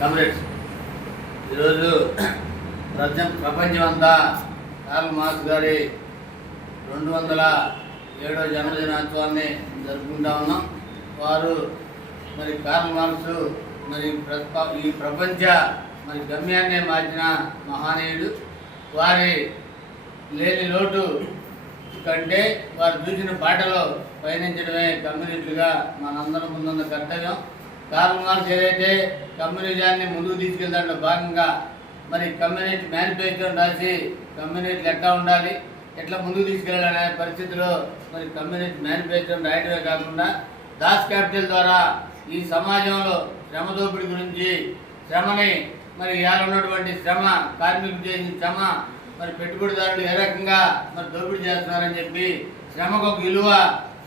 Comrades ఈరోజు ప్రపంచం ప్రపంచం అంతా కార్ల్ మార్క్స్ గారి రెండు వందల ఏడో జన్మదినోత్సవాన్ని జరుపుకుంటా ఉన్నాం. వారు మరి కార్ల్ మార్క్స్ మరి ఈ ప్రపంచ మరి గమ్యాన్ని మార్చిన మహానీయుడు. వారి లేని లోటు కంటే వారు చూసిన బాటలో పయనించడమే కమ్యూనిస్టులుగా మనందరం ముందున్న కర్తవ్యం. కార్ల్ మార్క్స్ ఏదైతే కమ్యూనిజాన్ని ముందుకు తీసుకెళ్తాడో భాగంగా మరి కమ్యూనిస్ట్ మేనిఫెస్టో రాసి కమ్యూనిస్టులు ఎట్లా ఉండాలి. ఎట్లా ముందుకు తీసుకెళ్ళాలనే పరిస్థితిలో మరి కమ్యూనిస్ట్ మేనిఫెస్టో రాయడమే కాకుండా దాస్ క్యాపిటల్ ద్వారా ఈ సమాజంలో శ్రమ దోపిడీ గురించి శ్రమని మరి ఇవాళ ఉన్నటువంటి శ్రమ కార్మికులు చేసిన శ్రమ మరి పెట్టుబడిదారులు ఏ రకంగా మరి దోపిడీ చేస్తున్నారని చెప్పి శ్రమకు ఒక విలువ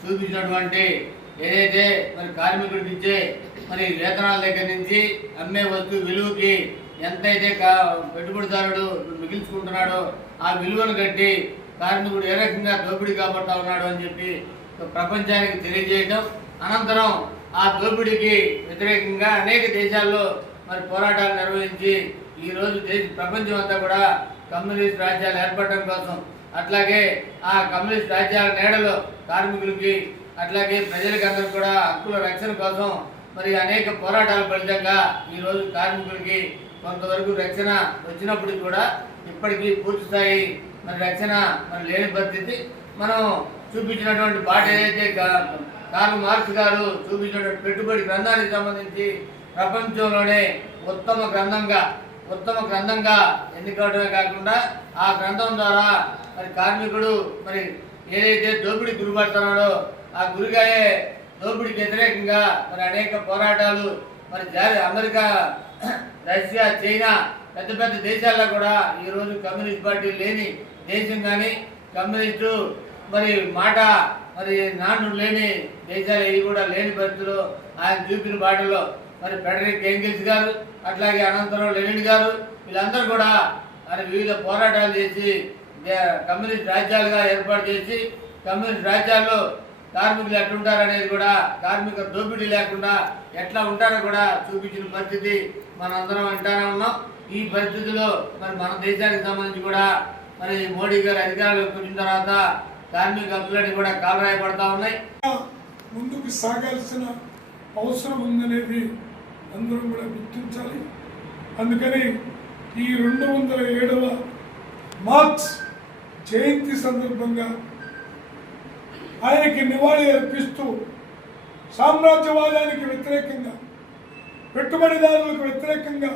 చూపించినటువంటి ఏదైతే మరి కార్మికుడికి ఇచ్చే మరి వేతనాల దగ్గర నుంచి అమ్మే వస్తువు విలువకి ఎంతైతే కా పెట్టుబడిదారుడు మిగిల్చుకుంటున్నాడో ఆ విలువను కట్టి కార్మికుడు ఏ రకంగా దోపిడీ కాబట్టా ఉన్నాడు అని చెప్పి ప్రపంచానికి తెలియజేయడం అనంతరం ఆ దోపిడీకి వ్యతిరేకంగా అనేక దేశాల్లో మరి పోరాటాలు నిర్వహించి ఈరోజు దేశ ప్రపంచం అంతా కూడా కమ్యూనిస్ట్ రాజ్యాలు ఏర్పడడం కోసం అట్లాగే ఆ కమ్యూనిస్ట్ రాజ్యాల నీడలో కార్మికులకి అట్లాగే ప్రజలకు అందరూ కూడా హక్కుల రక్షణ కోసం మరి అనేక పోరాటాల ఫలితంగా ఈరోజు కార్మికులకి కొంతవరకు రక్షణ వచ్చినప్పుడు కూడా ఇప్పటికీ పూర్తి స్థాయి మరి రక్షణ మరి లేని పరిస్థితి. మనం చూపించినటువంటి బాట ఏదైతే కా- కార్ల్ మార్క్స్ గారు చూపించినటువంటి పెట్టుబడి గ్రంథానికి సంబంధించి ప్రపంచంలోనే ఉత్తమ గ్రంథంగా ఉత్తమ గ్రంథంగా ఎన్నికవడమే కాకుండా ఆ గ్రంథం ద్వారా మరి కార్మికుడు మరి ఏదైతే దోపిడీ గురిపడుతున్నాడో ఆ గురిగాయే దోపిడీకి వ్యతిరేకంగా మరి అనేక పోరాటాలు మరి జారి అమెరికా రష్యా చైనా పెద్ద పెద్ద దేశాల్లో కూడా ఈరోజు కమ్యూనిస్ట్ పార్టీ లేని దేశం కానీ కమ్యూనిస్టు మరి మాట మరి నాన్ను లేని దేశాలు ఇవి కూడా లేని పరిస్థితుల్లో ఆయన చూపిన బాటలో మరి ఫెడరిక్ ఎంగిల్స్ గారు అట్లాగే అనంతరం లెనిన్ గారు వీళ్ళందరూ కూడా మరి వివిధ పోరాటాలు చేసి కమ్యూనిస్ట్ రాజ్యాలుగా ఏర్పాటు చేసి కమ్యూనిస్ట్ రాజ్యాల్లో కార్మికులు ఎట్లా ఉంటారనేది కూడా కార్మిక దోపిడీ లేకుండా ఎట్లా ఉంటారో కూడా చూపించిన పరిస్థితి మనందరం వింటానే ఉన్నాం. ఈ పరిస్థితిలో మరి మన దేశానికి సంబంధించి కూడా మరి మోడీ గారు అధికారంలోకి వచ్చిన తర్వాత కార్మిక హక్కులన్నీ కూడా కాలరాయబడతా ఉన్నాయి. ముందుకు సాగాల్సిన అవసరం ఉందనేది అందరం కూడా గుర్తించాలి. అందుకని ఈ రెండు వందల ఏడవ మార్చ్ జయంతి సందర్భంగా ఆయనకి నివాళి అర్పిస్తూ సామ్రాజ్యవాదానికి వ్యతిరేకంగా పెట్టుబడిదారులకు వ్యతిరేకంగా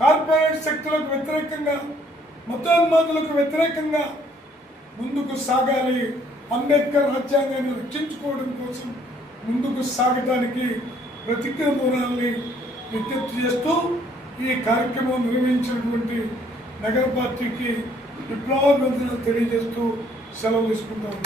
కార్పొరేట్ శక్తులకు వ్యతిరేకంగా మతోన్మాదులకు వ్యతిరేకంగా ముందుకు సాగాలి. అంబేద్కర్ రాజ్యాంగాన్ని రక్షించుకోవడం కోసం ముందుకు సాగడానికి ప్రతిజ్ఞ మూలాల్ని విజ్ఞప్తి చేస్తూ ఈ కార్యక్రమం నిర్వహించినటువంటి నగర పార్టీకి విప్లవాభివందనలు తెలియజేస్తూ సెలవు తీసుకుంటాము